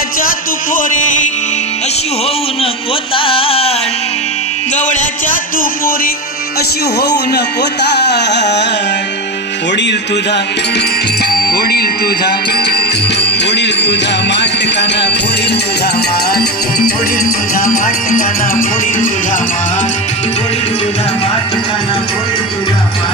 गवळ्याच्या तुपोरी अशी होऊ नको ताण. गवळ्याच्या तुपोरी अशी होऊ नको ताण. फोडील तुझा फोडील तुझा फोडील तुझा माटकाना फोडील तुझा मान. फोडील तुझा माटकाना फोडील तुझा मान. फोडील तुझा माटकाना फोडील तुझा मान.